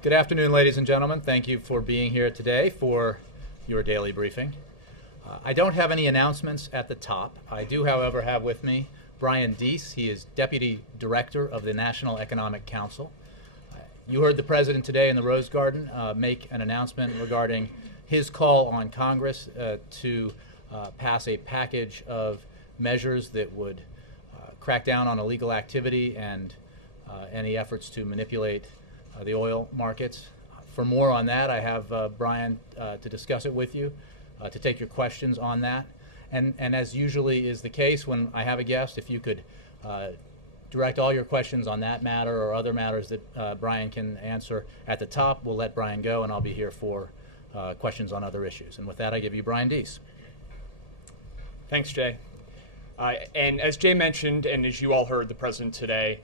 Good afternoon, ladies and gentlemen. Thank you for being here today for your daily briefing. I don't have any announcements at the top. I do, however, have with me Brian Deese. He is Deputy Director of the National Economic Council. You heard the President today in the Rose Garden make an announcement regarding his call on Congress to pass a package of measures that would crack down on illegal activity and any efforts to manipulate the oil markets. For more on that, I have Brian to discuss it with you, to take your questions on that. And as usually is the case when I have a guest, if you could direct all your questions on that matter or other matters that Brian can answer at the top, we'll let Brian go, and I'll be here for questions on other issues. And with that, I give you Brian Deese. Thanks, Jay. And as Jay mentioned, and as you all heard, the President today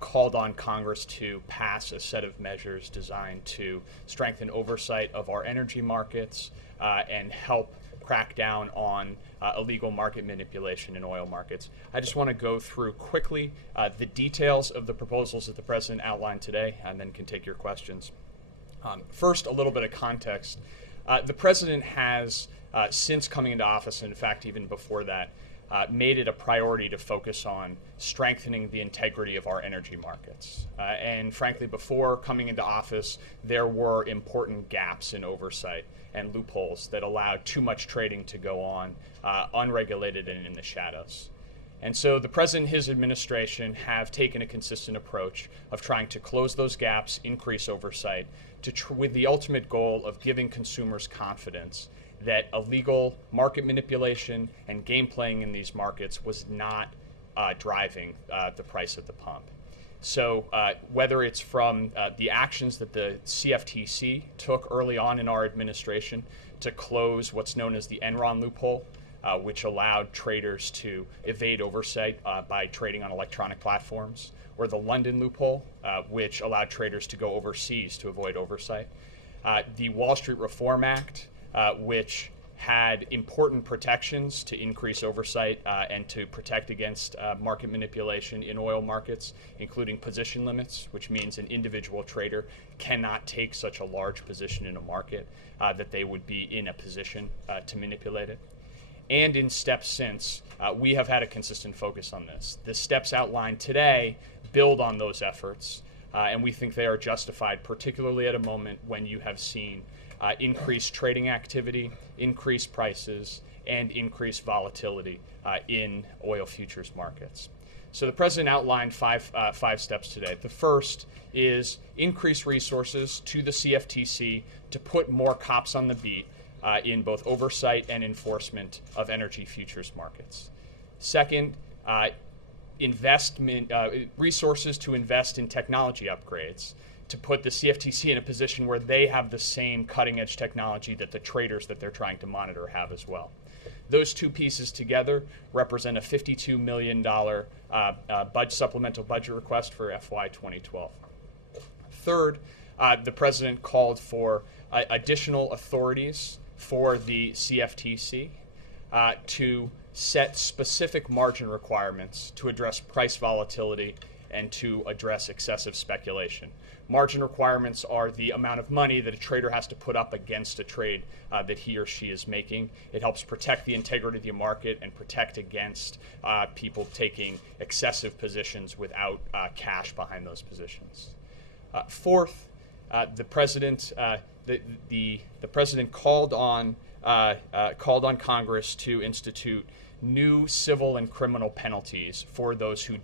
called on Congress to pass a set of measures designed to strengthen oversight of our energy markets and help crack down on illegal market manipulation in oil markets. I just want to go through quickly the details of the proposals that the President outlined today, and then can take your questions. First, a little bit of context. The President has, since coming into office, and in fact even before that, made it a priority to focus on strengthening the integrity of our energy markets. And frankly, before coming into office, there were important gaps in oversight and loopholes that allowed too much trading to go on unregulated and in the shadows. And so the President and his administration have taken a consistent approach of trying to close those gaps, increase oversight, with the ultimate goal of giving consumers confidence that illegal market manipulation and game playing in these markets was not driving the price at the pump. So whether it's from the actions that the CFTC took early on in our administration to close what's known as the Enron loophole, which allowed traders to evade oversight by trading on electronic platforms, or the London loophole, which allowed traders to go overseas to avoid oversight, the Wall Street Reform Act, which had important protections to increase oversight and to protect against market manipulation in oil markets, including position limits, which means an individual trader cannot take such a large position in a market that they would be in a position to manipulate it. And in steps since, we have had a consistent focus on this. The steps outlined today build on those efforts, and we think they are justified, particularly at a moment when you have seen increased trading activity, increased prices, and increased volatility in oil futures markets. So the President outlined five steps today. The first is increase resources to the CFTC to put more cops on the beat in both oversight and enforcement of energy futures markets. Second, resources to invest in technology upgrades to put the CFTC in a position where they have the same cutting-edge technology that the traders that they're trying to monitor have as well. Those two pieces together represent a $52 million supplemental budget request for FY 2012. Third, the President called for additional authorities for the CFTC to set specific margin requirements to address price volatility and to address excessive speculation. Margin requirements are the amount of money that a trader has to put up against a trade that he or she is making. It helps protect the integrity of the market and protect against people taking excessive positions without cash behind those positions. Fourth, the President called on Congress to institute new civil and criminal penalties for those who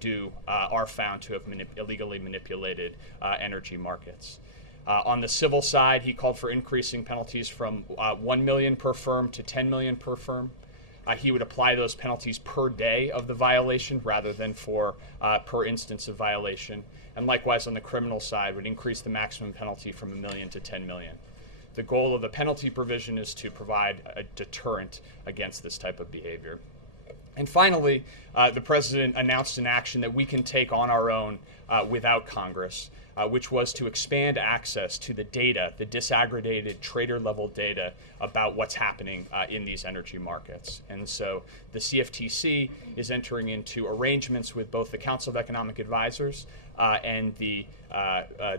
are found to have illegally manipulated energy markets. On the civil side, he called for increasing penalties from $1 million per firm to $10 million per firm. He would apply those penalties per day of the violation rather than per instance of violation. And likewise, on the criminal side, would increase the maximum penalty from $1 million to $10 million. The goal of the penalty provision is to provide a deterrent against this type of behavior. And finally, the president announced an action that we can take on our own without Congress, which was to expand access to the data, the disaggregated trader-level data about what's happening in these energy markets. And so the CFTC is entering into arrangements with both the Council of Economic Advisors and the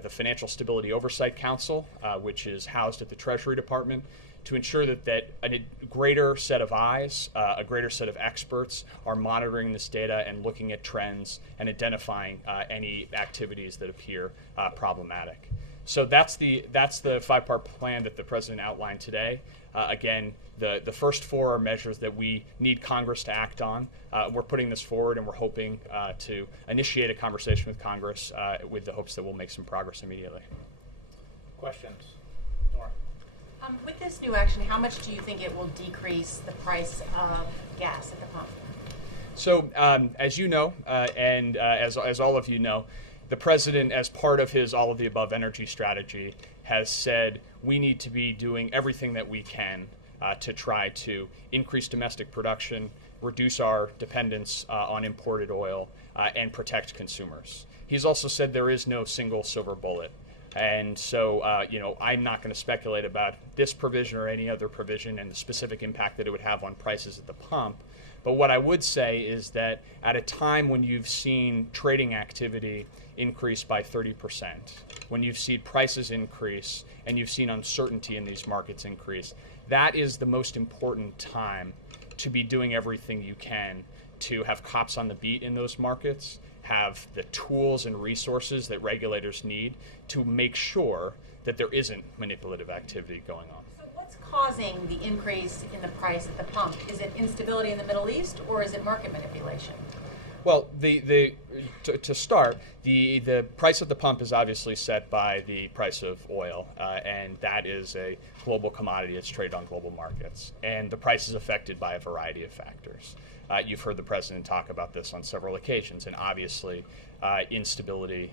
Financial Stability Oversight Council, which is housed at the Treasury Department, to ensure that a greater set of eyes, a greater set of experts are monitoring this data and looking at trends and identifying any activities that appear problematic. So that's the five-part plan that the president outlined today. Again, the first four are measures that we need Congress to act on. We're putting this forward, and we're hoping to initiate a conversation with Congress with the hopes that we'll make some progress immediately. Questions? Nora? With this new action, how much do you think it will decrease the price of gas at the pump? So, as you know, and as all of you know, the president, as part of his all-of-the-above energy strategy, has said we need to be doing everything that we can to try to increase domestic production, reduce our dependence on imported oil, and protect consumers. He's also said there is no single silver bullet. And so, I'm not going to speculate about this provision or any other provision and the specific impact that it would have on prices at the pump. But what I would say is that at a time when you've seen trading activity increase by 30%, when you've seen prices increase and you've seen uncertainty in these markets increase, that is the most important time to be doing everything you can to have cops on the beat in those markets, have the tools and resources that regulators need to make sure that there isn't manipulative activity going on. So what's causing the increase in the price at the pump? Is it instability in the Middle East, or is it market manipulation? Well, to start, the price at the pump is obviously set by the price of oil, and that is a global commodity. It's traded on global markets, and the price is affected by a variety of factors. You've heard the president talk about this on several occasions, and obviously instability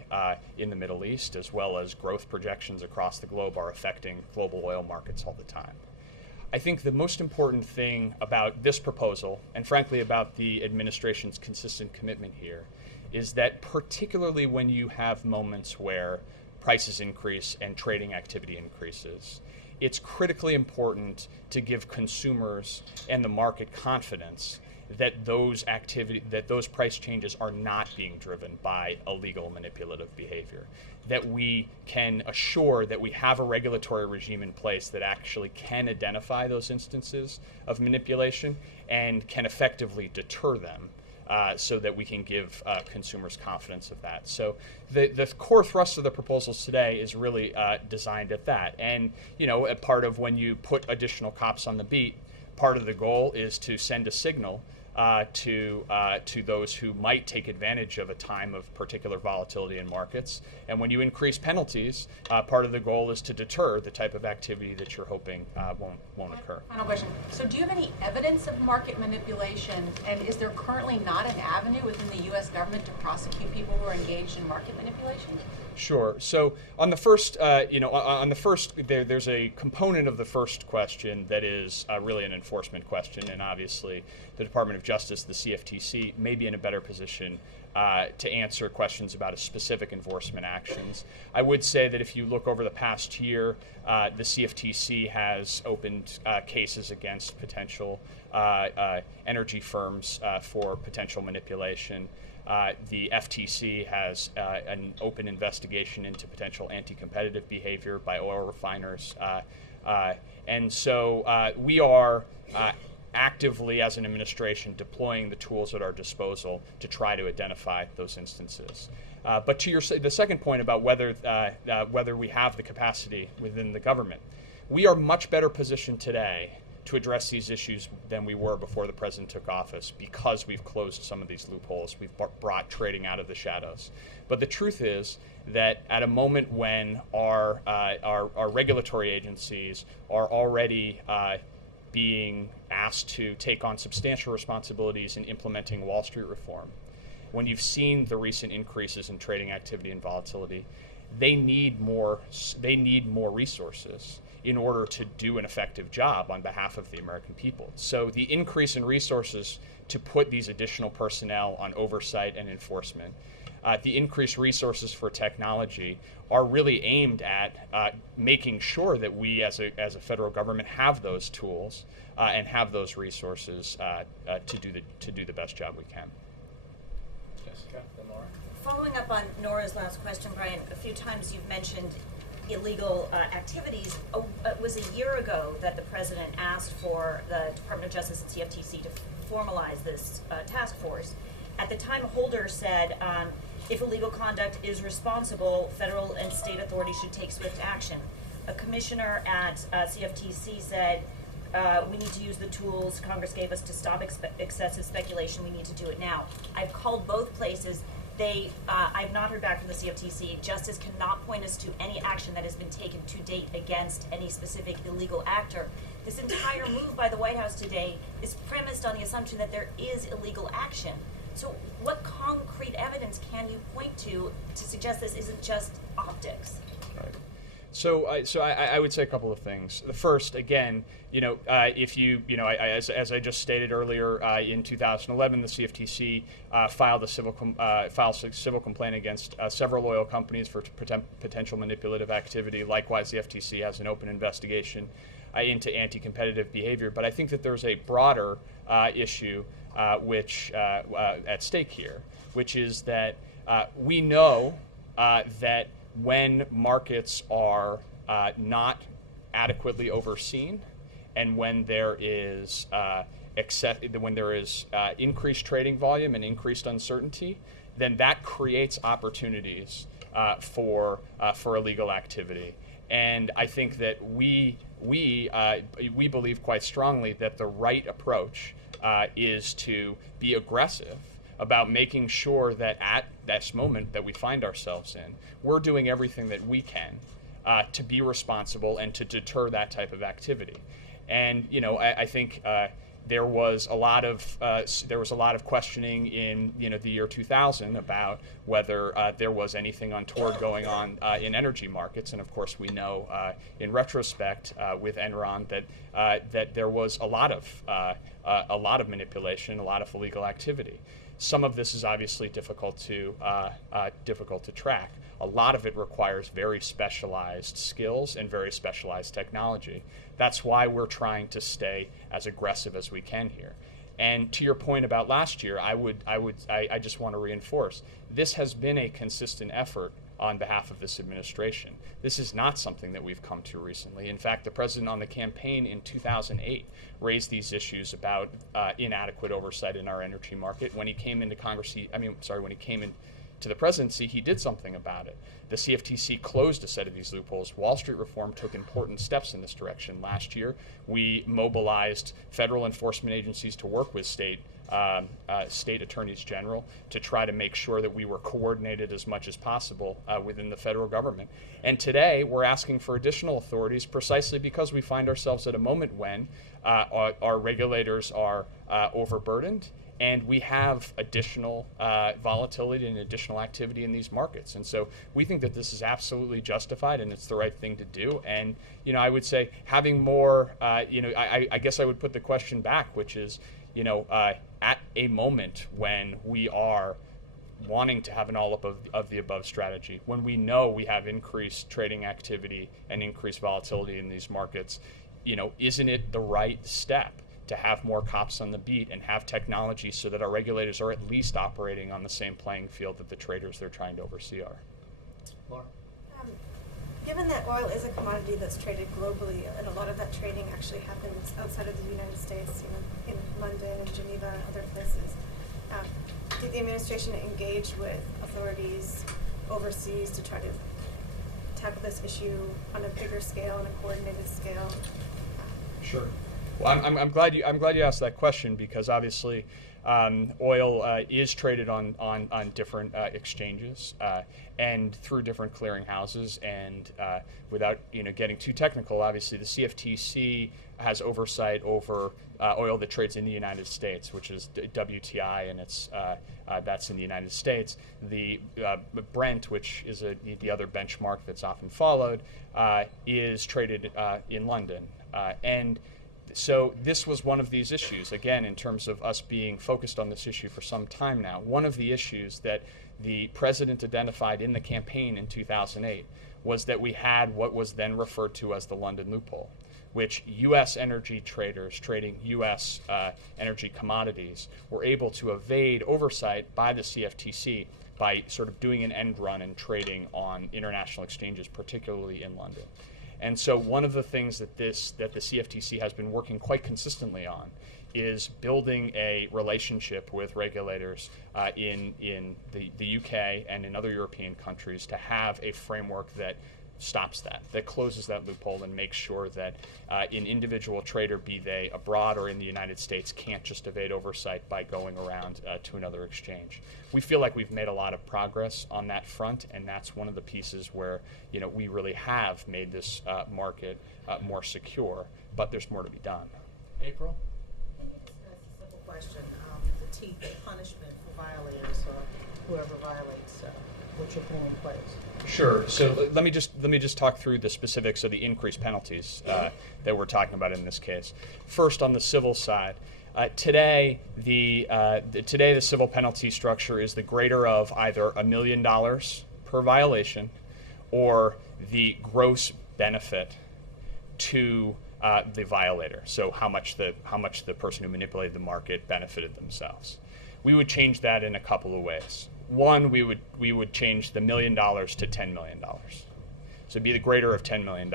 in the Middle East, as well as growth projections across the globe, are affecting global oil markets all the time. I think the most important thing about this proposal, and frankly about the administration's consistent commitment here, is that particularly when you have moments where prices increase and trading activity increases, it's critically important to give consumers and the market confidence that those price changes are not being driven by illegal manipulative behavior, that we can assure that we have a regulatory regime in place that actually can identify those instances of manipulation and can effectively deter them, so that we can give consumers confidence of that. So the core thrust of the proposals today is really designed at that. And a part of when you put additional cops on the beat, part of the goal is to send a signal to those who might take advantage of a time of particular volatility in markets. And when you increase penalties, part of the goal is to deter the type of activity that you're hoping won't occur. Final question. So do you have any evidence of market manipulation, and is there currently not an avenue within the U.S. government to prosecute people who are engaged in market manipulation? Sure. So on the first, there's a component of the first question that is really an enforcement question, and obviously the Department of Justice, the CFTC, may be in a better position to answer questions about a specific enforcement actions. I would say that if you look over the past year, the CFTC has opened cases against potential energy firms for potential manipulation. The FTC has an open investigation into potential anti-competitive behavior by oil refiners. And so we are actively, as an administration, deploying the tools at our disposal to try to identify those instances. But to the second point about whether we have the capacity within the government, we are much better positioned today to address these issues than we were before the president took office, because we've closed some of these loopholes. We've brought trading out of the shadows. But the truth is that at a moment when our regulatory agencies are already being asked to take on substantial responsibilities in implementing Wall Street reform, when you've seen the recent increases in trading activity and volatility, they need more resources in order to do an effective job on behalf of the American people. So the increase in resources to put these additional personnel on oversight and enforcement, the increased resources for technology are really aimed at making sure that we as a federal government have those tools and have those resources to do the best job we can. Jessica, then Laura. Following up on Nora's last question, Brian, a few times you've mentioned illegal activities. It was a year ago that the president asked for the Department of Justice and CFTC to formalize this task force. At the time, Holder said, if illegal conduct is responsible, federal and state authorities should take swift action. A commissioner at CFTC said, we need to use the tools Congress gave us to stop excessive speculation. We need to do it now. I've called both places. I've not heard back from the CFTC. Justice cannot point us to any action that has been taken to date against any specific illegal actor. This entire move by the White House today is premised on the assumption that there is illegal action. So what concrete evidence can you point to suggest this isn't just optics? Right. So I would say a couple of things. The first, again, if as I just stated earlier, in 2011, the CFTC filed a civil complaint against several oil companies for potential manipulative activity. Likewise, the FTC has an open investigation into anti-competitive behavior. But I think that there's a broader issue which at stake here, which is that we know that when markets are not adequately overseen, and when there is increased trading volume and increased uncertainty, then that creates opportunities for illegal activity. And I think that we believe quite strongly that the right approach is to be aggressive about making sure that at this moment that we find ourselves in, we're doing everything that we can to be responsible and to deter that type of activity. And I think there was a lot of questioning in the year 2000 about whether there was anything untoward going on in energy markets, and of course we know in retrospect with Enron that there was a lot of manipulation, a lot of illegal activity. Some of this is obviously difficult to track. A lot of it requires very specialized skills and very specialized technology. That's why we're trying to stay as aggressive as we can here. And to your point about last year, I just want to reinforce, this has been a consistent effort on behalf of this administration. This is not something that we've come to recently. In fact, the president on the campaign in 2008 raised these issues about inadequate oversight in our energy market. When he came into when he came into the presidency, he did something about it. The CFTC closed a set of these loopholes. Wall Street reform took important steps in this direction. Last year, we mobilized federal enforcement agencies to work with state attorneys general to try to make sure that we were coordinated as much as possible within the federal government. And today, we're asking for additional authorities precisely because we find ourselves at a moment when our regulators are overburdened, and we have additional volatility and additional activity in these markets. And so we think that this is absolutely justified and it's the right thing to do. And, I would say having more, I guess I would put the question back, which is, at a moment when we are wanting to have an all of the above strategy, when we know we have increased trading activity and increased volatility in these markets, isn't it the right step to have more cops on the beat and have technology so that our regulators are at least operating on the same playing field that the traders they're trying to oversee are? Laura? Given that oil is a commodity that's traded globally, and a lot of that trading actually happens outside of the United States, in London and Geneva and other places, did the administration engage with authorities overseas to try to tackle this issue on a bigger scale, on a coordinated scale? Sure. Well, I'm glad you asked that question, because obviously oil is traded on different exchanges and through different clearinghouses. And without getting too technical, obviously the CFTC has oversight over oil that trades in the United States, which is WTI, and that's in the United States. The Brent, which is the other benchmark that's often followed, is traded in London. And so this was one of these issues, again, in terms of us being focused on this issue for some time now. One of the issues that the president identified in the campaign in 2008 was that we had what was then referred to as the London loophole, which U.S. energy traders trading U.S. Energy commodities were able to evade oversight by the CFTC by sort of doing an end run and trading on international exchanges, particularly in London. And so one of the things that the CFTC has been working quite consistently on is building a relationship with regulators in the UK and in other European countries to have a framework that stops that closes that loophole and makes sure that an individual trader, be they abroad or in the United States, can't just evade oversight by going around to another exchange. We feel like we've made a lot of progress on that front, and that's one of the pieces where we really have made this market more secure, but there's more to be done. April? Maybe just a simple question. The teeth, the punishment for violators or whoever violates what you're putting in place. Sure. So let me just talk through the specifics of the increased penalties that we're talking about in this case. First, on the civil side, today the civil penalty structure is the greater of either $1 million per violation or the gross benefit to the violator. So how much the person who manipulated the market benefited themselves. We would change that in a couple of ways. One, we would change the $1 million to $10 million. So it'd be the greater of $10 million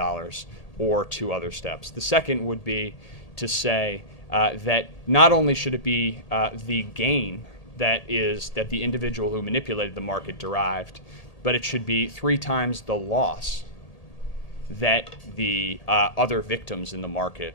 or two other steps. The second would be to say that not only should it be the gain that the individual who manipulated the market derived, but it should be 3 times the loss that the other victims in the market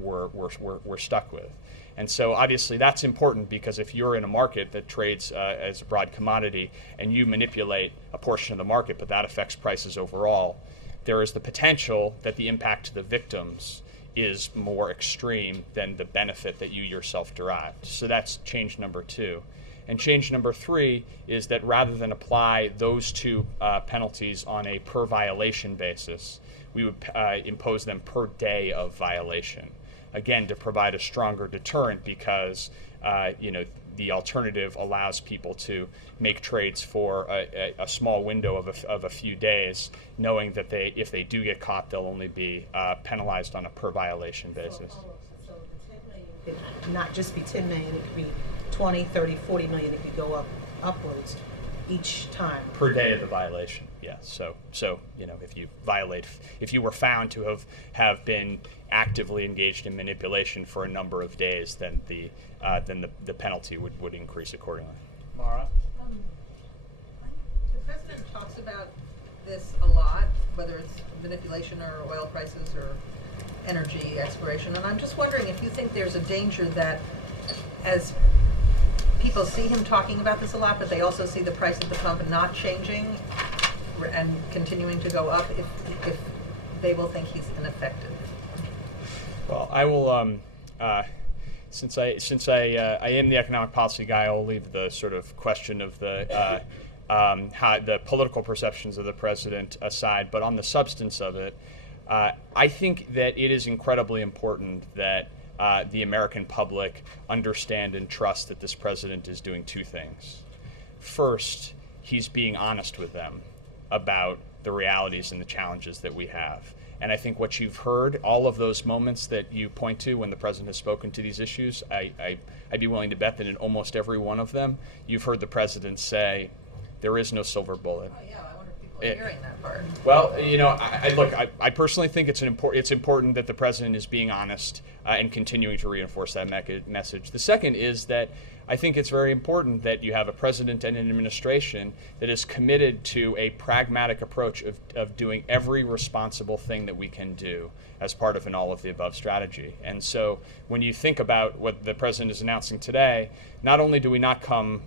were stuck with. And so obviously that's important, because if you're in a market that trades as a broad commodity and you manipulate a portion of the market, but that affects prices overall, there is the potential that the impact to the victims is more extreme than the benefit that you yourself derived. So that's change number 2. And change number 3 is that rather than apply those two penalties on a per violation basis, we would impose them per day of violation. Again, to provide a stronger deterrent, because the alternative allows people to make trades for a small window of a few days, knowing that if they do get caught, they'll only be penalized on a per violation basis. So the 10 million could not just be 10 million, it could be 20, 30, 40 million. It could go upwards each time. Per day of the violation, yes. So if you were found to have been actively engaged in manipulation for a number of days, then the penalty would increase accordingly. Mara? The president talks about this a lot, whether it's manipulation or oil prices or energy exploration, and I'm just wondering if you think there's a danger that as people see him talking about this a lot, but they also see the price at the pump not changing and continuing to go up, if they will think he's ineffective. Well, I will. Since I am the economic policy guy, I'll leave the sort of question of the how the political perceptions of the president aside. But on the substance of it, I think that it is incredibly important that the American public understand and trust that this president is doing 2 things. First, he's being honest with them about the realities and the challenges that we have. And I think what you've heard, all of those moments that you point to when the president has spoken to these issues, I'd be willing to bet that in almost every one of them, you've heard the president say, there is no silver bullet. Oh yeah, I wonder if people are hearing that part. Well, I personally think it's important that the president is being honest and continuing to reinforce that message. The second is that I think it's very important that you have a president and an administration that is committed to a pragmatic approach of doing every responsible thing that we can do as part of an all-of-the-above strategy. And so when you think about what the president is announcing today, not only do we not come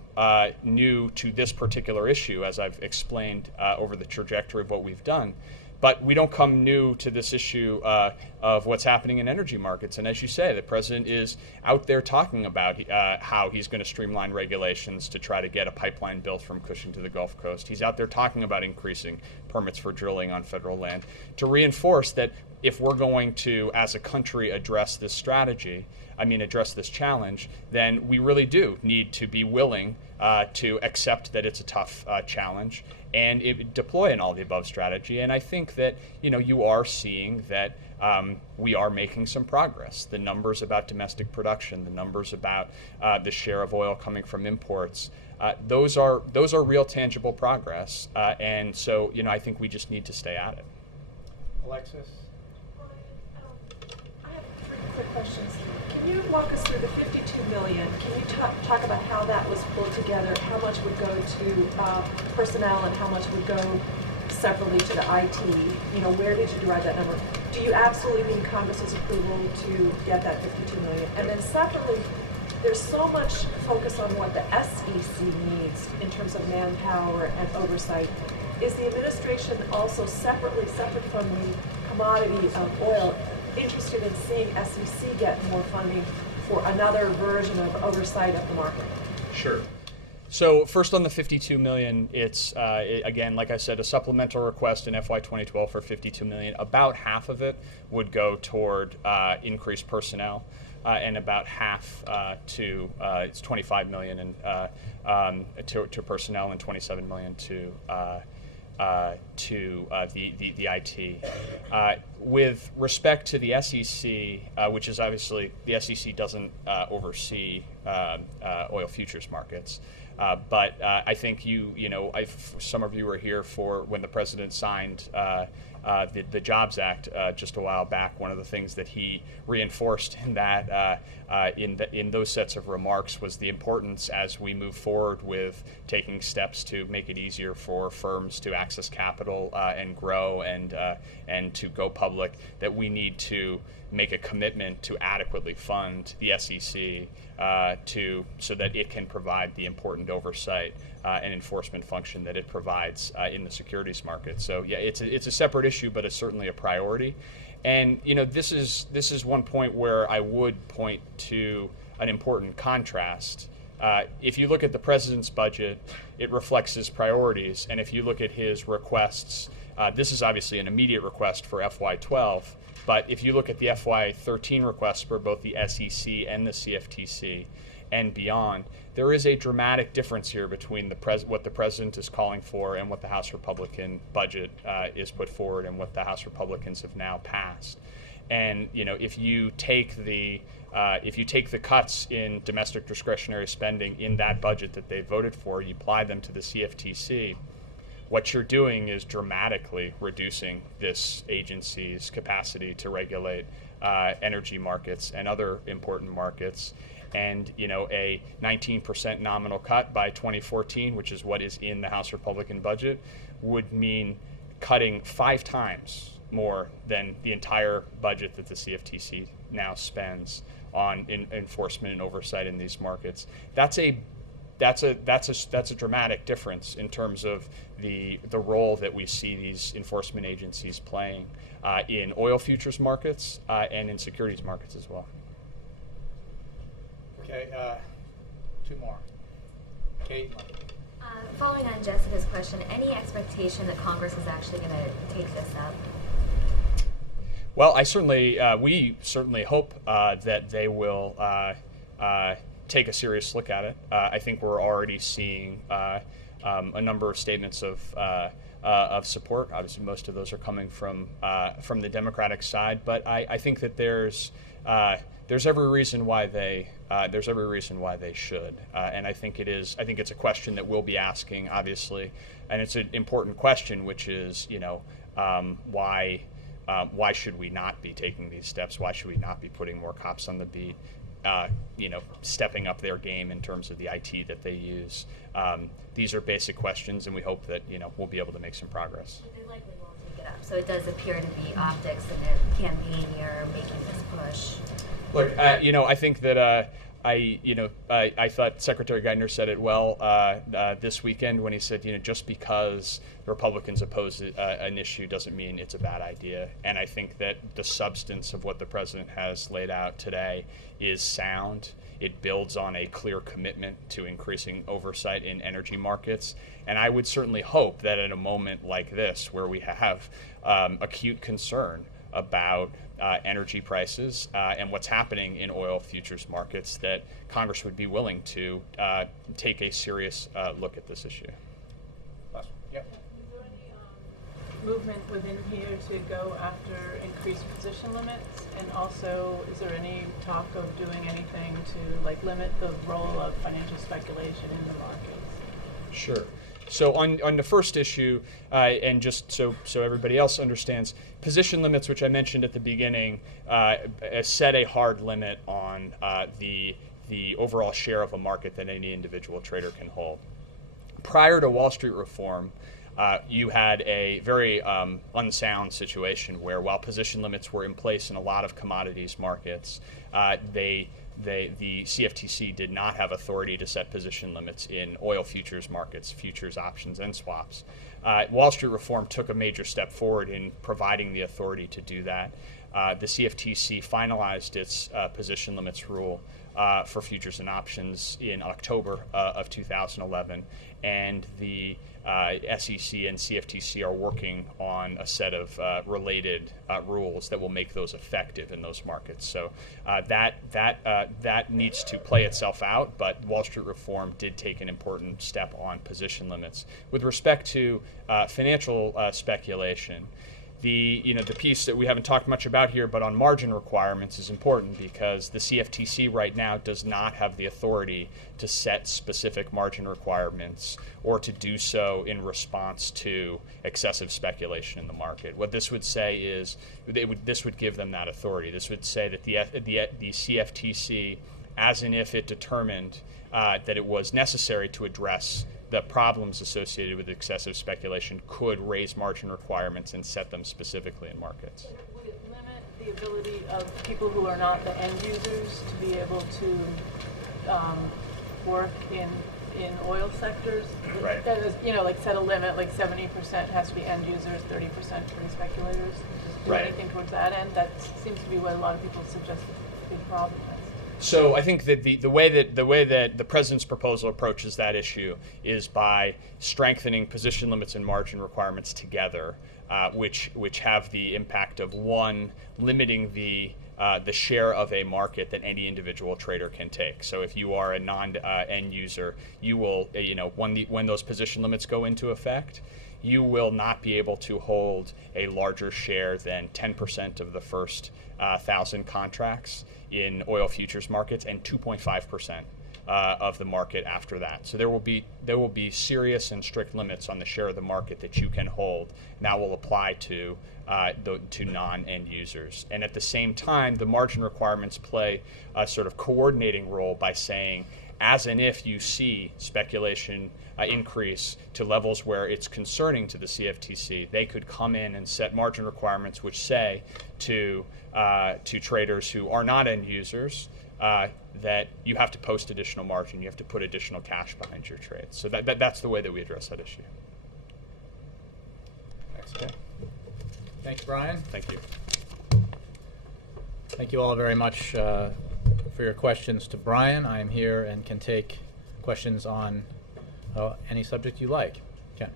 new to this particular issue, as I've explained over the trajectory of what we've done, but we don't come new to this issue of what's happening in energy markets. And as you say, the president is out there talking about how he's going to streamline regulations to try to get a pipeline built from Cushing to the Gulf Coast. He's out there talking about increasing permits for drilling on federal land to reinforce that if we're going to, as a country, address this challenge, then we really do need to be willing to accept that it's a tough challenge and deploy an all-the-above strategy. And I think that you are seeing that we are making some progress. The numbers about domestic production, the numbers about the share of oil coming from imports, those are real tangible progress. And so I think we just need to stay at it. Alexis? I have 3 quick questions. Can you walk us through the $52 million? Can you talk about how that was pulled together? How much would go to personnel and how much would go separately to the IT? Where did you derive that number? Do you absolutely need Congress's approval to get that $52 million? And then separately, there's so much focus on what the SEC needs in terms of manpower and oversight. Is the administration also separate from the commodity of oil, interested in seeing SEC get more funding for another version of oversight of the market? Sure. So first on the $52 million, it's, again, like I said, a supplemental request in FY 2012 for $52 million. About half of it would go toward increased personnel, and about half it's $25 million to personnel and $27 million to the IT. With respect to the SEC, which is obviously, the SEC doesn't oversee oil futures markets, but I think some of you were here for when the president signed the Jobs Act just a while back. One of the things that he reinforced in that in those sets of remarks was the importance, as we move forward with taking steps to make it easier for firms to access capital and grow and to go public, that we need to make a commitment to adequately fund the SEC so that it can provide the important oversight and enforcement function that it provides in the securities market. So yeah, it's a separate issue, but it's certainly a priority. And this is one point where I would point to an important contrast. If you look at the president's budget, it reflects his priorities, and if you look at his requests, this is obviously an immediate request for FY12. But if you look at the FY13 requests for both the SEC and the CFTC and beyond, there is a dramatic difference here between what the president is calling for and what the House Republican budget is put forward and what the House Republicans have now passed. And if you take the cuts in domestic discretionary spending in that budget that they voted for, you apply them to the CFTC, what you're doing is dramatically reducing this agency's capacity to regulate energy markets and other important markets. And a 19% nominal cut by 2014, which is what is in the House Republican budget, would mean cutting 5 times more than the entire budget that the CFTC now spends on enforcement and oversight in these markets. That's a dramatic difference in terms of the role that we see these enforcement agencies playing in oil futures markets and in securities markets as well. Okay, 2 more. Kate? Following on Jessica's question, any expectation that Congress is actually going to take this up? Well, we certainly hope that they will take a serious look at it. I think we're already seeing a number of statements of support. Obviously, most of those are coming from the Democratic side, but I think that there's every reason why they should, and I think it's a question that we'll be asking, obviously, and it's an important question, which is why should we not be taking these steps? Why should we not be putting more cops on the beat? stepping up their game in terms of the IT that they use. These are basic questions, and we hope that we'll be able to make some progress. But they likely won't take it up. So it does appear to be optics in their campaign here making this push. Look, I think that I thought Secretary Geithner said it well this weekend when he said, just because the Republicans oppose an issue doesn't mean it's a bad idea. And I think that the substance of what the president has laid out today is sound. It builds on a clear commitment to increasing oversight in energy markets. And I would certainly hope that at a moment like this, where we have acute concern about energy prices and what's happening in oil futures markets, that Congress would be willing to take a serious look at this issue. Yep. Is there any movement within here to go after increased position limits? And also, is there any talk of doing anything to limit the role of financial speculation in the markets? Sure. So on the first issue, and just so everybody else understands, position limits, which I mentioned at the beginning, set a hard limit on the overall share of a market that any individual trader can hold. Prior to Wall Street reform, you had a very unsound situation where, while position limits were in place in a lot of commodities markets, the CFTC did not have authority to set position limits in oil futures markets, futures, options, and swaps. Wall Street reform took a major step forward in providing the authority to do that. The CFTC finalized its position limits rule for futures and options in October of 2011, and the SEC and CFTC are working on a set of related rules that will make those effective in those markets. So that needs to play itself out, but Wall Street reform did take an important step on position limits. With respect to financial speculation, the piece that we haven't talked much about here, but on margin requirements, is important because the CFTC right now does not have the authority to set specific margin requirements or to do so in response to excessive speculation in the market. What this would say is this would give them that authority. This would say that the CFTC, as in if it determined that it was necessary to address the problems associated with excessive speculation, could raise margin requirements and set them specifically in markets. Would it limit the ability of people who are not the end users to be able to work in oil sectors? Right. That is, set a limit, like 70% has to be end users, 30% for the speculators. Just do Right. anything towards that end. That seems to be what a lot of people suggest a big problem is. So I think that the way that the president's proposal approaches that issue is by strengthening position limits and margin requirements together, which have the impact of, one, limiting the share of a market that any individual trader can take. So if you are a non-end user, you will, when those position limits go into effect, you will not be able to hold a larger share than 10% of the first 1,000 contracts in oil futures markets and 2.5% of the market after that. So there will be serious and strict limits on the share of the market that you can hold. And that will apply to non-end users. And at the same time, the margin requirements play a sort of coordinating role by saying, as and if you see speculation increase to levels where it's concerning to the CFTC, they could come in and set margin requirements which say to traders who are not end users that you have to post additional margin, you have to put additional cash behind your trades. So that's the way that we address that issue. Excellent. Thank you, Brian. Thank you. Thank you all very much for your questions to Brian. I am here and can take questions on any subject you like. Ken.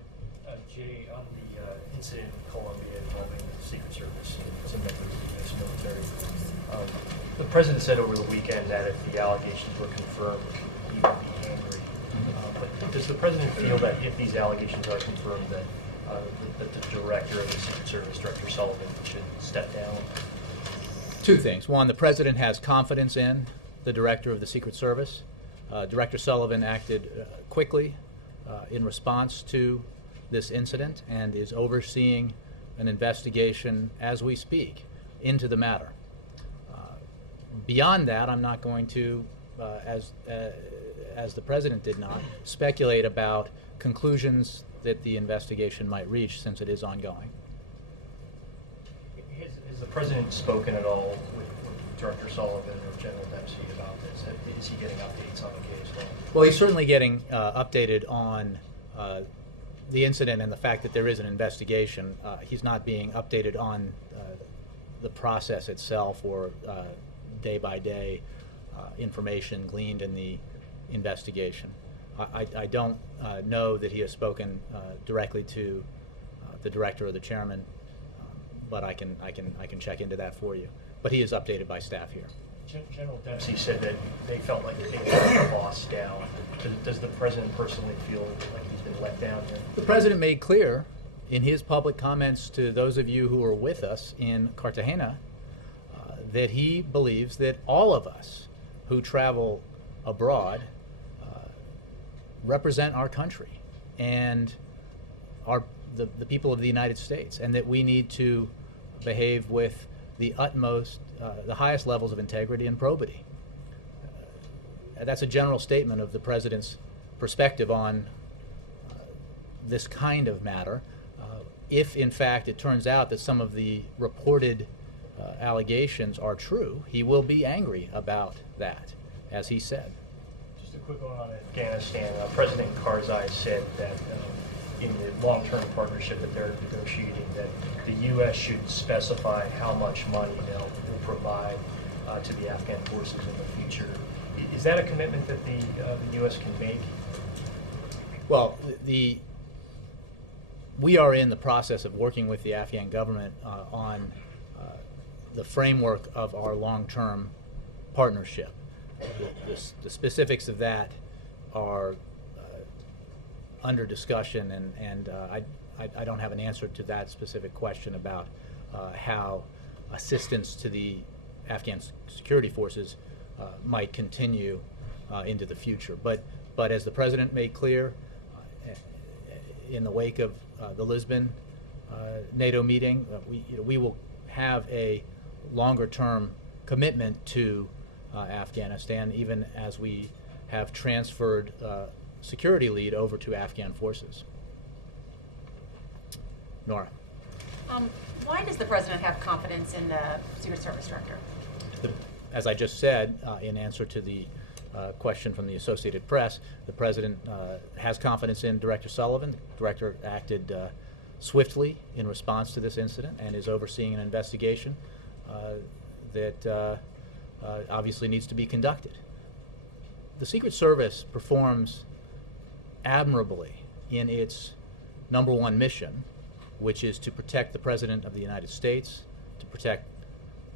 Jay, on the incident in Colombia involving the Secret Service and some members of the U.S. military, the president said over the weekend that if the allegations were confirmed, he would be angry. But does the president feel that if these allegations are confirmed, that the director of the Secret Service, Director Sullivan, should step down? Two things. One, the president has confidence in the director of the Secret Service. Director Sullivan acted quickly in response to this incident and is overseeing an investigation as we speak into the matter. Beyond that, I'm not going to, as the President did not, speculate about conclusions that the investigation might reach, since it is ongoing. Has the President spoken at all with Director Sullivan or General Dempsey about this? Is he getting updates on the case? Well, he's certainly getting updated on the incident and the fact that there is an investigation. He's not being updated on the process itself or day-by-day information gleaned in the investigation. I don't know that he has spoken directly to the director or the chairman, but I can check into that for you. But he is updated by staff here. General Dempsey said that they felt like they let the boss down. Does the President personally feel like he's been let down here? The President made clear in his public comments to those of you who were with us in Cartagena that he believes that all of us who travel abroad represent our country and the people of the United States, and that we need to behave with the utmost, the highest levels of integrity and probity. That's a general statement of the President's perspective on this kind of matter. If, in fact, it turns out that some of the reported allegations are true, he will be angry about that, as he said. Just a quick one on Afghanistan. President Karzai said that in the long-term partnership that they're negotiating, that the U.S. should specify how much money they'll provide to the Afghan forces in the future. Is that a commitment that the U.S. can make? Well, we are in the process of working with the Afghan government on the framework of our long-term partnership. The specifics of that are under discussion, and I don't have an answer to that specific question about how assistance to the Afghan security forces might continue into the future. But as the President made clear, in the wake of the Lisbon NATO meeting, we will have a longer-term commitment to Afghanistan, even as we have transferred security lead over to Afghan forces. Nora. Why does the President have confidence in the Secret Service Director? As I just said, in answer to the question from the Associated Press, the President has confidence in Director Sullivan. The Director acted swiftly in response to this incident and is overseeing an investigation that obviously needs to be conducted. The Secret Service performs admirably in its number one mission, which is to protect the President of the United States, to protect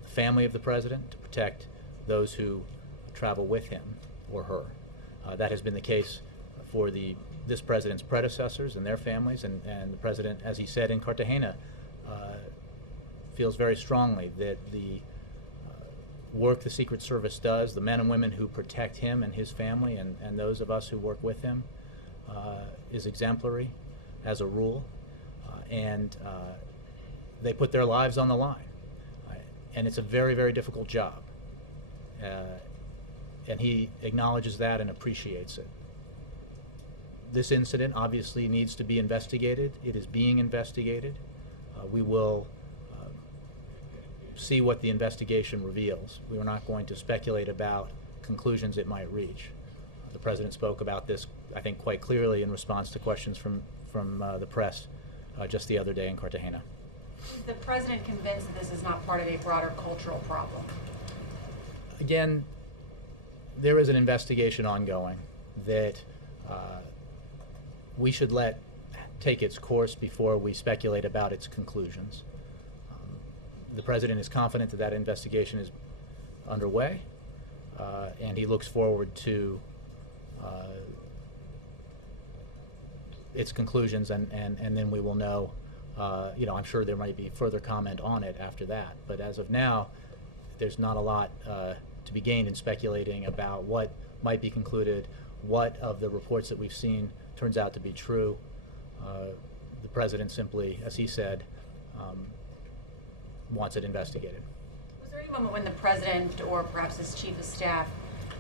the family of the President, to protect those who travel with him or her. That has been the case for this President's predecessors and their families, and the President, as he said in Cartagena, feels very strongly that the work the Secret Service does, the men and women who protect him and his family and those of us who work with him, is exemplary as a rule, and they put their lives on the line. And it's a very, very difficult job. And he acknowledges that and appreciates it. This incident obviously needs to be investigated. It is being investigated. We will see what the investigation reveals. We are not going to speculate about conclusions it might reach. The President spoke about this, I think, quite clearly in response to questions from the press just the other day in Cartagena. Is the President convinced that this is not part of a broader cultural problem? Again, there is an investigation ongoing that we should let take its course before we speculate about its conclusions. The President is confident that that investigation is underway, and he looks forward to its conclusions, and then we will know. I'm sure there might be further comment on it after that, but as of now, there's not a lot to be gained in speculating about what might be concluded, what of the reports that we've seen turns out to be true. The President simply, as he said, wants it investigated. Was there any moment when the president or perhaps his chief of staff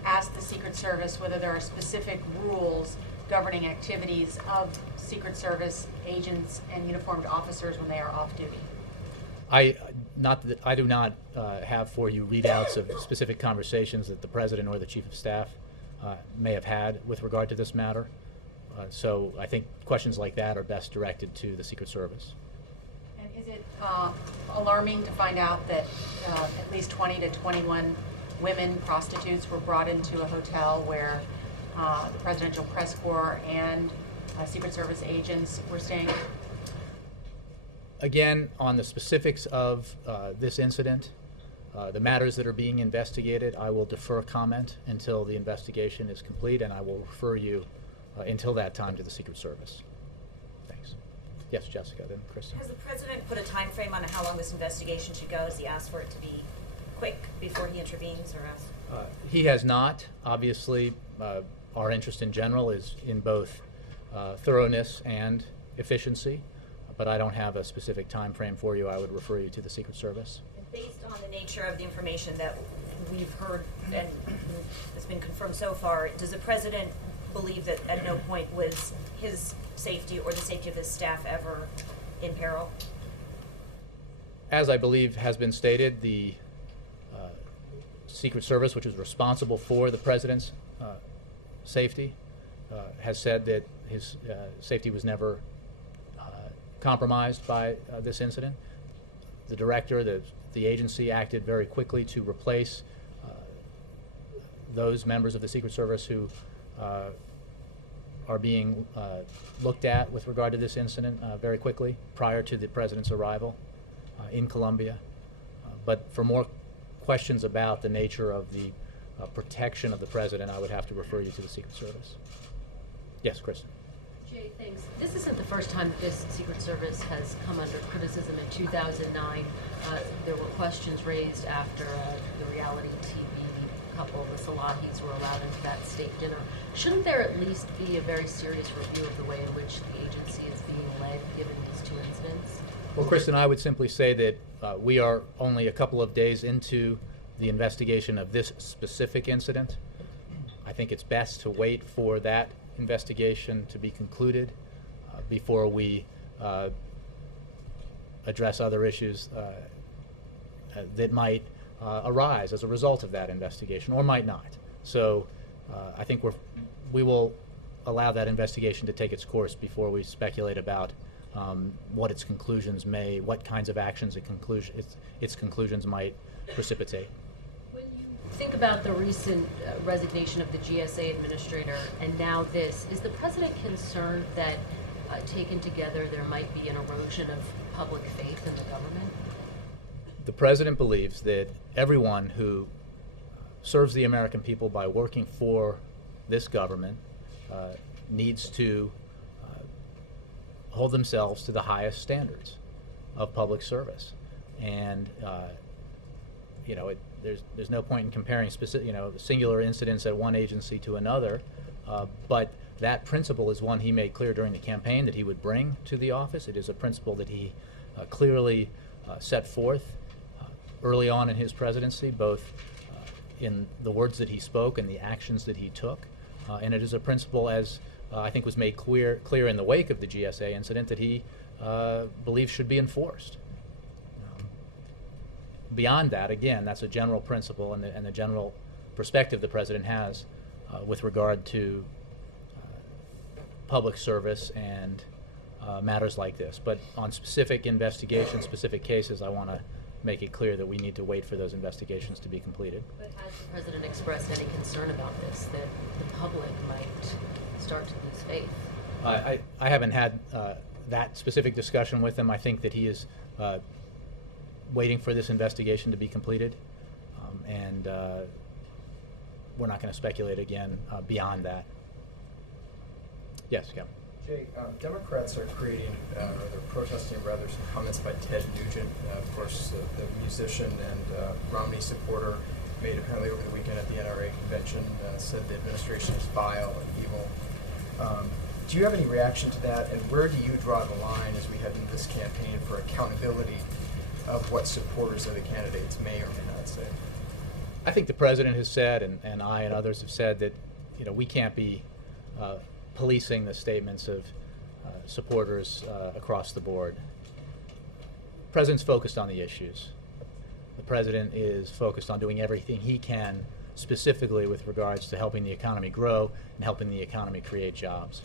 asked the Secret Service whether there are specific rules governing activities of Secret Service agents and uniformed officers when they are off duty? I do not have for you readouts of specific conversations that the president or the chief of staff may have had with regard to this matter. So I think questions like that are best directed to the Secret Service. And is it alarming to find out that at least 20 to 21 women prostitutes were brought into a hotel where the Presidential Press Corps and Secret Service agents were staying? Again, on the specifics of this incident, the matters that are being investigated, I will defer comment until the investigation is complete, and I will refer you until that time to the Secret Service. Thanks. Yes, Jessica, then Kristen. Has the president put a time frame on how long this investigation should go? Has he asked for it to be quick before he intervenes, or asked? He has not. Obviously, our interest in general is in both thoroughness and efficiency, but I don't have a specific time frame for you. I would refer you to the Secret Service. And based on the nature of the information that we've heard and has been confirmed so far, does the president believe that at no point was his safety or the safety of his staff ever in peril? As I believe has been stated, the Secret Service, which is responsible for the president's safety, has said that his safety was never compromised by this incident. The director, the agency acted very quickly to replace those members of the Secret Service who are being looked at with regard to this incident very quickly prior to the president's arrival in Colombia. But for more questions about the nature of the protection of the president, I would have to refer you to the Secret Service. Yes, Kristen. Jay, thanks. This isn't the first time this Secret Service has come under criticism. In 2009, there were questions raised after the reality TV couple, the Salahis, were allowed into that state dinner. Shouldn't there at least be a very serious review of the way in which the agency is being led, given these two incidents? Well, Kristen, I would simply say that we are only a couple of days into the investigation of this specific incident. I think it's best to wait for that investigation to be concluded before we address other issues that might arise as a result of that investigation, or might not. So I think we will allow that investigation to take its course before we speculate about what its conclusions what kinds of actions its conclusions might precipitate. When you think about the recent resignation of the GSA administrator and now this, is the president concerned that taken together there might be an erosion of public faith in the government? The president believes that everyone who serves the American people by working for this government needs to hold themselves to the highest standards of public service. And there's no point in comparing specific, singular incidents at one agency to another, but that principle is one he made clear during the campaign that he would bring to the office. It is a principle that he clearly set forth early on in his presidency, both in the words that he spoke and the actions that he took. And it is a principle, as I think was made clear in the wake of the GSA incident, that he believes should be enforced. Beyond that, again, that's a general principle and the general perspective the president has with regard to public service and matters like this. But on specific investigations, specific cases, I want to make it clear that we need to wait for those investigations to be completed. But has the president expressed any concern about this, that the public might start to lose faith? I haven't had that specific discussion with him. I think that he is waiting for this investigation to be completed, and we're not going to speculate again beyond that. Yes, Kevin. Jay, Democrats are creating, or they're protesting rather, some comments by Ted Nugent, of course, the musician and Romney supporter, made apparently over the weekend at the NRA convention, said the administration is vile and evil. Do you have any reaction to that, and where do you draw the line as we head into this campaign for accountability of what supporters of the candidates may or may not say? I think the president has said, and I and others have said, that we can't be policing the statements of supporters across the board. The president's focused on the issues. The president is focused on doing everything he can, specifically with regards to helping the economy grow and helping the economy create jobs.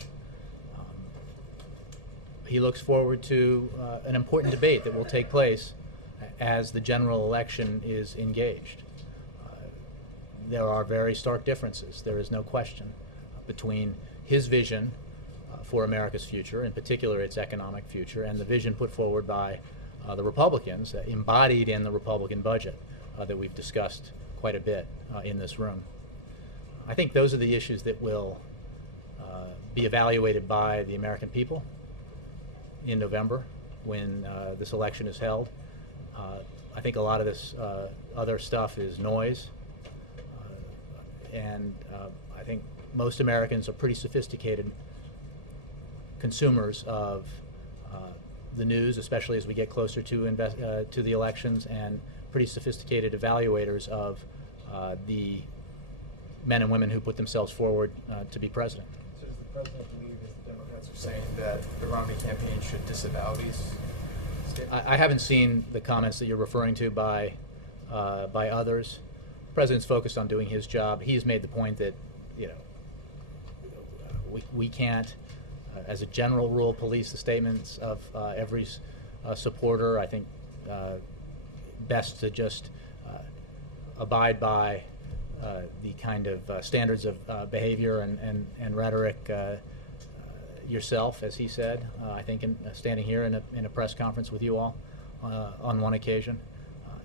He looks forward to an important debate that will take place as the general election is engaged. There are very stark differences, there is no question, between his vision for America's future, in particular its economic future, and the vision put forward by the Republicans, embodied in the Republican budget that we've discussed quite a bit in this room. I think those are the issues that will be evaluated by the American people in November when this election is held. I think a lot of this other stuff is noise, and I think most Americans are pretty sophisticated consumers of the news, especially as we get closer to the elections, and pretty sophisticated evaluators of the men and women who put themselves forward to be president. So does the president believe, as the Democrats are saying, that the Romney campaign should disavow these statements? I haven't seen the comments that you're referring to by others. The president's focused on doing his job. He's made the point that we can't, as a general rule, police the statements of every supporter. I think best to just abide by the kind of standards of behavior and rhetoric yourself, as he said, I think standing here in a press conference with you all on one occasion,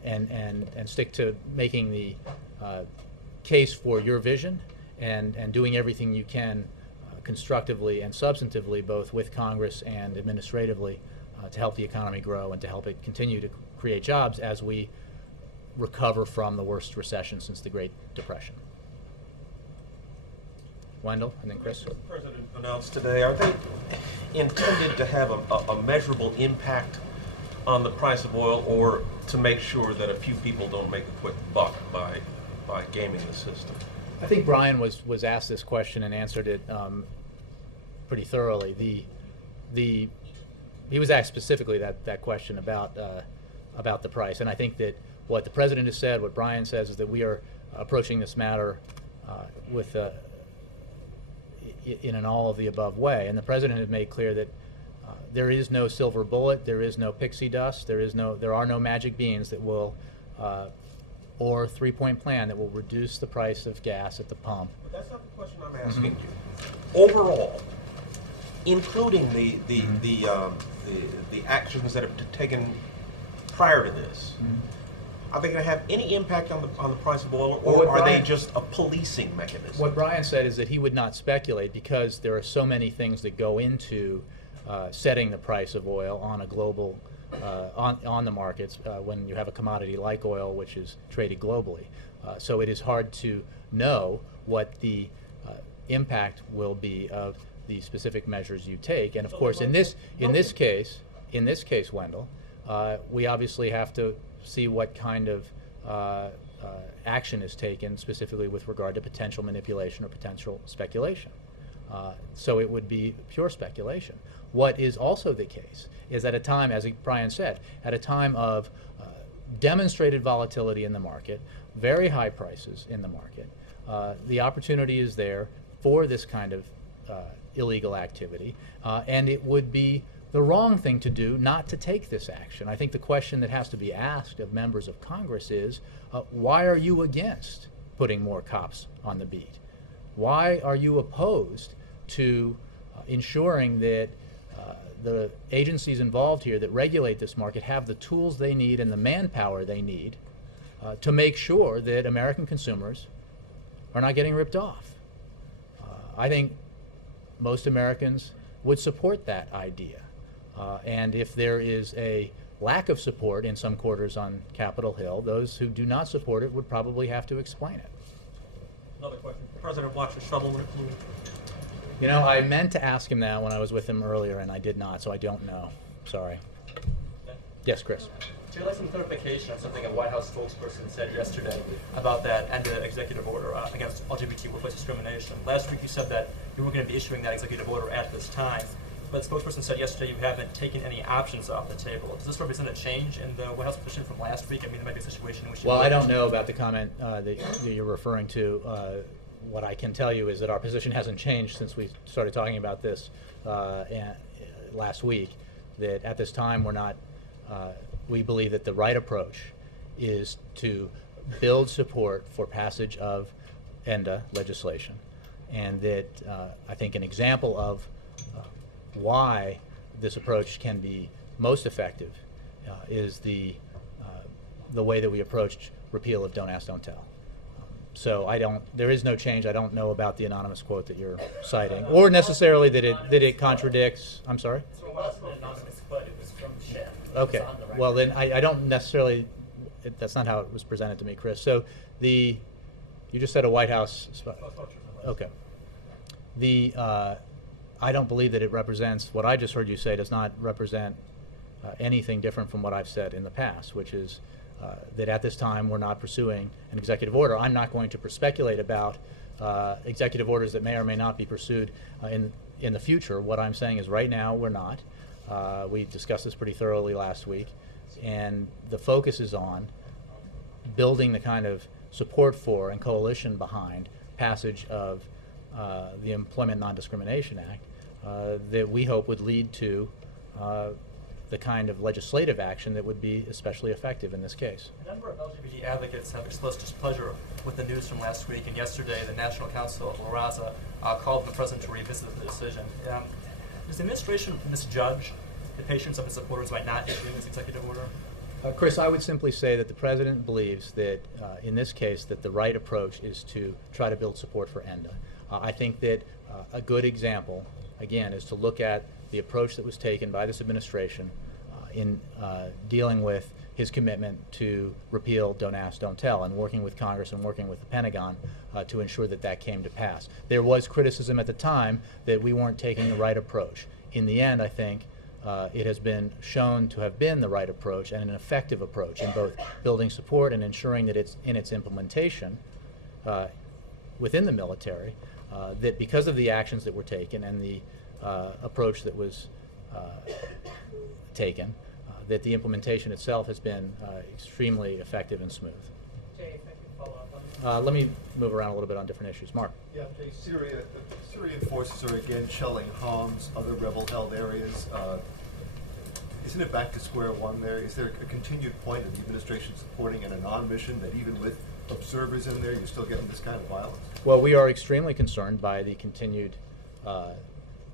and stick to making the case for your vision and doing everything you can constructively and substantively, both with Congress and administratively, to help the economy grow and to help it continue to create jobs as we recover from the worst recession since the Great Depression. Wendell, and then Chris. The President announced today, are they intended to have a measurable impact on the price of oil, or to make sure that a few people don't make a quick buck by gaming the system? I think Brian was asked this question and answered it pretty thoroughly. He was asked specifically that question about the price, and I think that what the president has said, what Brian says, is that we are approaching this matter with in an all of the above way, and the president has made clear that there is no silver bullet, there is no pixie dust, there are no magic beans that will or three-point plan that will reduce the price of gas at the pump. But that's not the question I'm asking you. Overall, including the actions that have been taken prior to this, are they going to have any impact on the price of oil, or are they just a policing mechanism? What Brian said is that he would not speculate because there are so many things that go into setting the price of oil on a global on the markets when you have a commodity like oil, which is traded globally. So it is hard to know what the impact will be of the specific measures you take. And of course, in this case, Wendell, we obviously have to see what kind of action is taken specifically with regard to potential manipulation or potential speculation. So it would be pure speculation. What is also the case is at a time, as Brian said, at a time of demonstrated volatility in the market, very high prices in the market, the opportunity is there for this kind of illegal activity, and it would be the wrong thing to do not to take this action. I think the question that has to be asked of members of Congress is, why are you against putting more cops on the beat? Why are you opposed to ensuring that the agencies involved here that regulate this market have the tools they need and the manpower they need to make sure that American consumers are not getting ripped off? I think most Americans would support that idea. And if there is a lack of support in some quarters on Capitol Hill, those who do not support it would probably have to explain it. Another question. President watch the shuttle when it flew? You know, I meant to ask him that when I was with him earlier, and I did not, so I don't know. Sorry. Yes, Chris. I'd like some clarification on something a White House spokesperson said yesterday about that and the executive order against LGBT workplace discrimination. Last week you said that you weren't going to be issuing that executive order at this time, but the spokesperson said yesterday you haven't taken any options off the table. Does this represent a change in the White House position from last week? I mean, there might be a situation in which Well, I don't know about the comment that you're referring to. What I can tell you is that our position hasn't changed since we started talking about this last week, that at this time we're not, we believe that the right approach is to build support for passage of ENDA legislation, and that I think an example of why this approach can be most effective is the way that we approached repeal of Don't Ask, Don't Tell. So there is no change. I don't know about the anonymous quote that you're citing, or necessarily that it contradicts. I'm sorry? It wasn't an anonymous quote, it was from Schiff. Okay. Well, then I don't necessarily, that's not how it was presented to me, Chris. So you just said a White House, okay. I don't believe that it represents, what I just heard you say does not represent anything different from what I've said in the past, which is that at this time we're not pursuing an executive order. I'm not going to speculate about executive orders that may or may not be pursued in the future. What I'm saying is right now we're not. We discussed this pretty thoroughly last week, and the focus is on building the kind of support for and coalition behind passage of the Employment Non-Discrimination Act that we hope would lead to the kind of legislative action that would be especially effective in this case. A number of LGBT advocates have expressed displeasure with the news from last week, and yesterday the National Council of La Raza called on the president to revisit the decision. Does the administration misjudge the patience of its supporters by not issuing this executive order? Chris, I would simply say that the president believes that in this case that the right approach is to try to build support for ENDA. I think that a good example, again, is to look at the approach that was taken by this administration in dealing with his commitment to repeal Don't Ask, Don't Tell, and working with Congress and working with the Pentagon to ensure that that came to pass. There was criticism at the time that we weren't taking the right approach. In the end, I think it has been shown to have been the right approach and an effective approach in both building support and ensuring that it's in its implementation within the military, that because of the actions that were taken and the approach that was taken, that the implementation itself has been extremely effective and smooth. Jay, if I can follow up on Let me move around a little bit on different issues. Mark. Yeah, the Syrian forces are again shelling Homs, other rebel-held areas. Isn't it back to square one there? Is there a continued point of the administration supporting an Anon mission that even with observers in there, you're still getting this kind of violence? Well, we are extremely concerned by the continued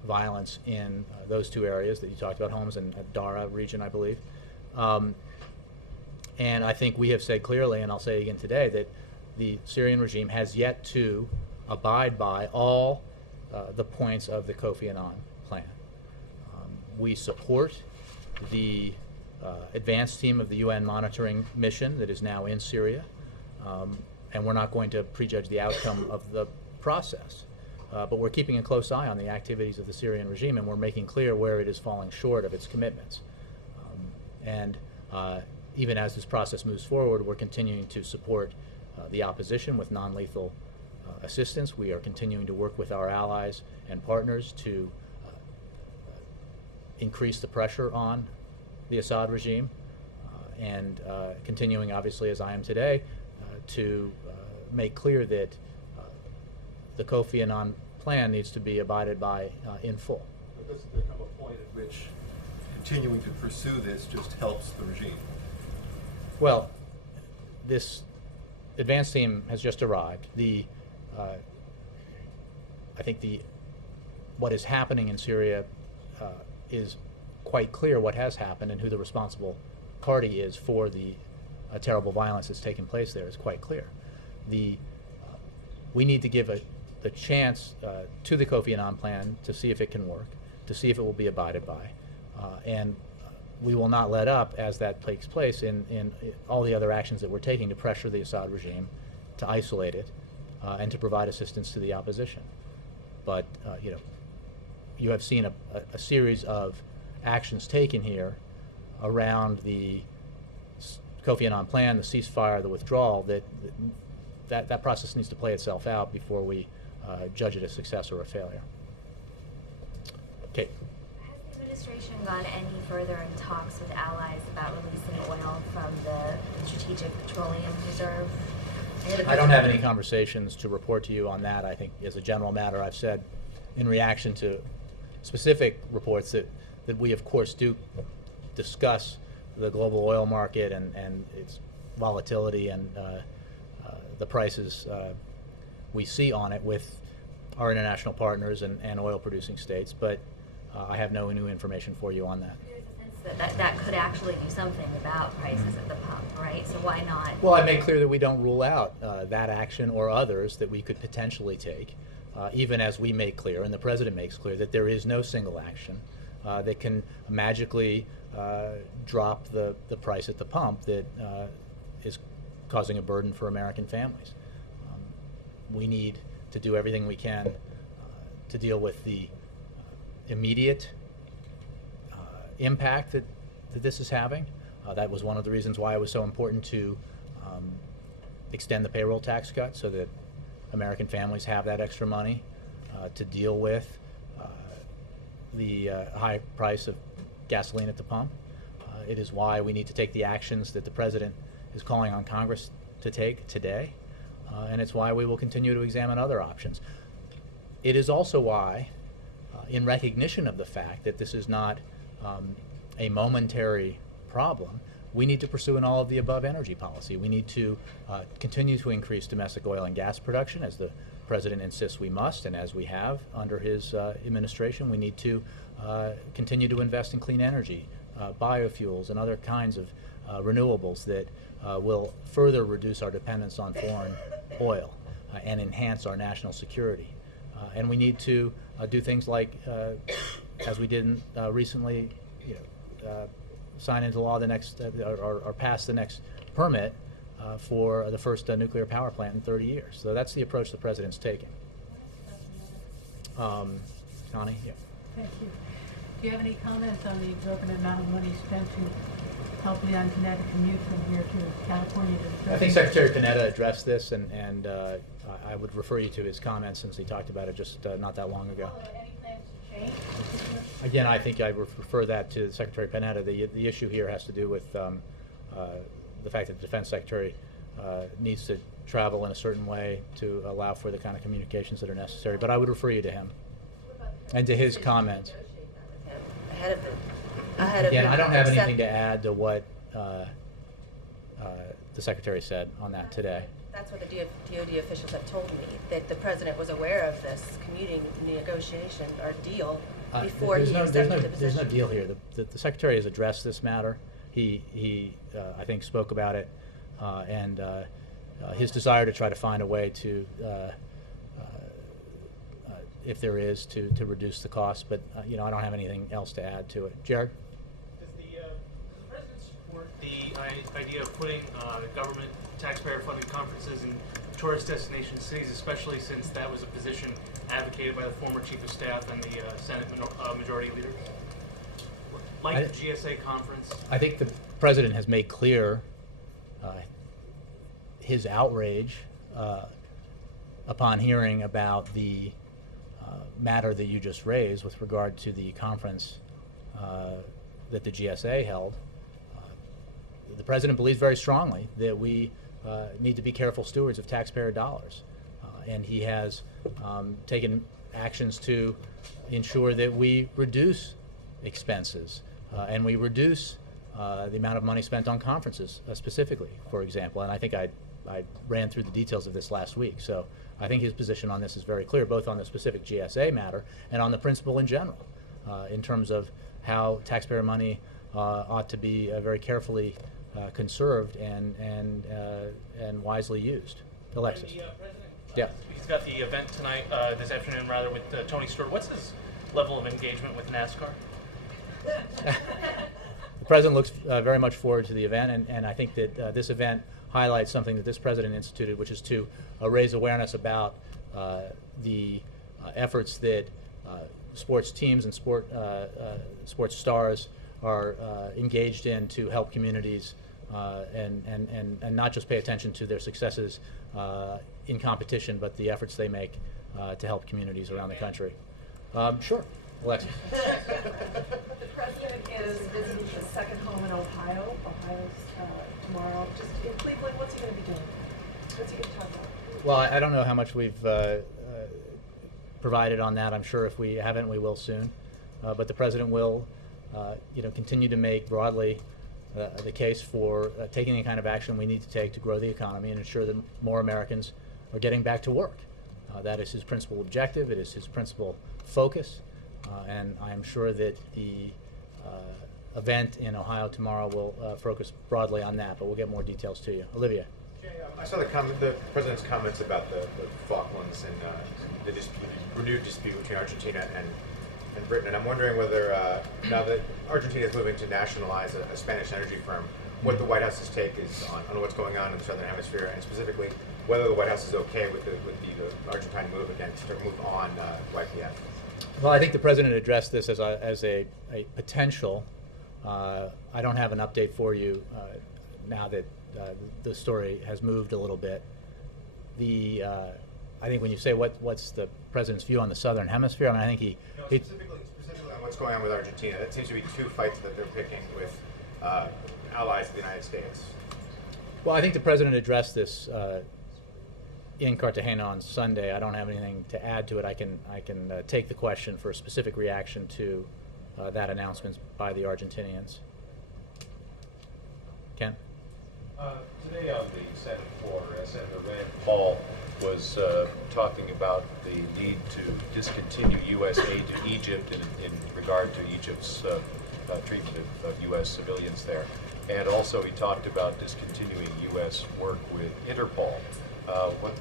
violence in those two areas that you talked about, Homs and Dara region, I believe. And I think we have said clearly, and I'll say again today, that the Syrian regime has yet to abide by all the points of the Kofi Annan plan. We support the advanced team of the UN monitoring mission that is now in Syria, and we're not going to prejudge the outcome of the process. But we're keeping a close eye on the activities of the Syrian regime, and we're making clear where it is falling short of its commitments. Even as this process moves forward, we're continuing to support the opposition with non-lethal assistance. We are continuing to work with our allies and partners to increase the pressure on the Assad regime, and continuing, obviously, as I am today, to make clear that the Kofi Annan plan needs to be abided by in full. But doesn't there come a point at which continuing to pursue this just helps the regime? Well, this advanced team has just arrived. I think what is happening in Syria is quite clear what has happened, and who the responsible party is for the terrible violence that's taken place there is quite clear. We need to give the chance to the Kofi Annan plan to see if it can work, to see if it will be abided by, and we will not let up as that takes place in all the other actions that we're taking to pressure the Assad regime, to isolate it, and to provide assistance to the opposition. But you have seen a series of actions taken here around the Kofi Annan plan, the ceasefire, the withdrawal, that process needs to play itself out before we judge it a success or a failure. Kate. Has the administration gone any further in talks with allies about releasing oil from the Strategic Petroleum Reserve? I don't have any conversations to report to you on that. I think as a general matter, I've said in reaction to specific reports that we of course do discuss the global oil market and its volatility and the prices we see on it with our international partners and oil producing states, but I have no new information for you on that. That could actually do something about prices at the pump, right? So why not? Well, I made clear that we don't rule out that action or others that we could potentially take, even as we make clear, and the President makes clear, that there is no single action that can magically drop the price at the pump that is causing a burden for American families. We need to do everything we can to deal with the immediate impact that this is having. That was one of the reasons why it was so important to extend the payroll tax cut so that American families have that extra money to deal with the high price of gasoline at the pump. It is why we need to take the actions that the President is calling on Congress to take today, and it's why we will continue to examine other options. It is also why, in recognition of the fact that this is not a momentary problem, we need to pursue an all-of-the-above energy policy. We need to continue to increase domestic oil and gas production, as the President insists we must, and as we have under his administration. We need to continue to invest in clean energy, biofuels, and other kinds of renewables that will further reduce our dependence on foreign oil and enhance our national security. And we need to do things like, as we did recently, sign into law the next, or pass the next permit for the first nuclear power plant in 30 years. So that's the approach the President's taking. Connie? Yeah. Thank you. Do you have any comments on the exorbitant amount of money spent to help the Panetta commute from here to California to the I think Secretary Panetta addressed this, and I would refer you to his comments since he talked about it just not that long ago. Any plans to change? Again, I think I would refer that to Secretary Panetta. The issue here has to do with the fact that the Defense Secretary needs to travel in a certain way to allow for the kind of communications that are necessary. But I would refer you to him and to his comments. Again, I don't have anything to add to what the Secretary said on that today. That's what the DOD officials have told me, that the President was aware of this commuting negotiation or deal before he accepted the position. There's no deal here. The Secretary has addressed this matter. He I think, spoke about it, and his desire to try to find a way to, if there is, to reduce the cost. But I don't have anything else to add to it. Jared? Does the President support the idea of putting government taxpayer-funded conferences in tourist destination cities, especially since that was a position advocated by the former Chief of Staff and the Senate Majority Leader? Like the GSA conference? I think the President has made clear his outrage upon hearing about the matter that you just raised with regard to the conference that the GSA held. The President believes very strongly that we need to be careful stewards of taxpayer dollars, and he has taken actions to ensure that we reduce expenses and we reduce the amount of money spent on conferences specifically, for example. And I think I ran through the details of this last week. So I think his position on this is very clear, both on the specific GSA matter and on the principle in general, in terms of how taxpayer money ought to be very carefully conserved and wisely used. Alexis. And the President, yeah. He's got the event tonight, this afternoon rather, with Tony Stewart. What's his level of engagement with NASCAR? The President looks very much forward to the event, and I think that this event highlights something that this President instituted, which is to raise awareness about the efforts that sports teams and sports stars are engaged in to help communities and not just pay attention to their successes in competition, but the efforts they make to help communities around the country. Sure, Alexis. The president is visiting his second home in Ohio. Ohio's tomorrow. Just in Cleveland, what's he going to be doing? What's he going to talk about? Well, I don't know how much we've provided on that. I'm sure if we haven't, we will soon. But the president will, continue to make broadly the case for taking the kind of action we need to take to grow the economy and ensure that more Americans are getting back to work. That is his principal objective. It is his principal focus. And I am sure that the event in Ohio tomorrow will focus broadly on that, but we'll get more details to you. Olivia. I saw the president's comments about the Falklands and the renewed dispute between Argentina and Britain, and I'm wondering whether, now that Argentina is moving to nationalize a Spanish energy firm, what the White House's take is on what's going on in the Southern Hemisphere, and specifically whether the White House is okay with the Argentine move against, or move on YPF. Well, I think the president addressed this as a potential. I don't have an update for you now that the story has moved a little bit. I think when you say what's the president's view on the Southern Hemisphere, I mean, I think he specifically on what's going on with Argentina. That seems to be two fights that they're picking with allies of the United States. Well, I think the president addressed this in Cartagena on Sunday. I don't have anything to add to it. I can take the question for a specific reaction to that announcement by the Argentinians. Ken? Today on the Senate floor, Senator Rand Paul was talking about the need to discontinue U.S. aid to Egypt in regard to Egypt's treatment of U.S. civilians there. And also he talked about discontinuing U.S. work with Interpol.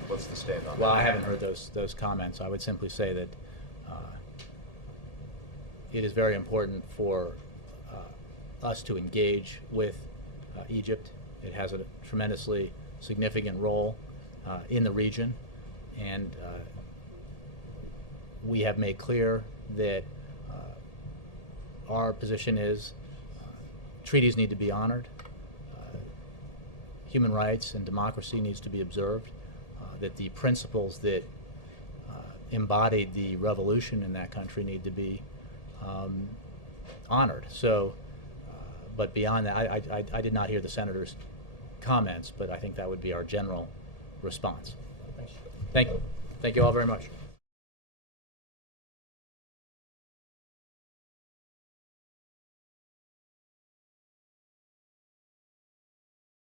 What's the stand on that? Well, I haven't heard those comments. I would simply say that it is very important for us to engage with Egypt. It has a tremendously significant role in the region, and we have made clear that our position is treaties need to be honored, human rights and democracy needs to be observed, that the principles that embodied the revolution in that country need to be honored. So, but beyond that, I did not hear the senator's comments, but I think that would be our general response. Thank you. Thank you all very much.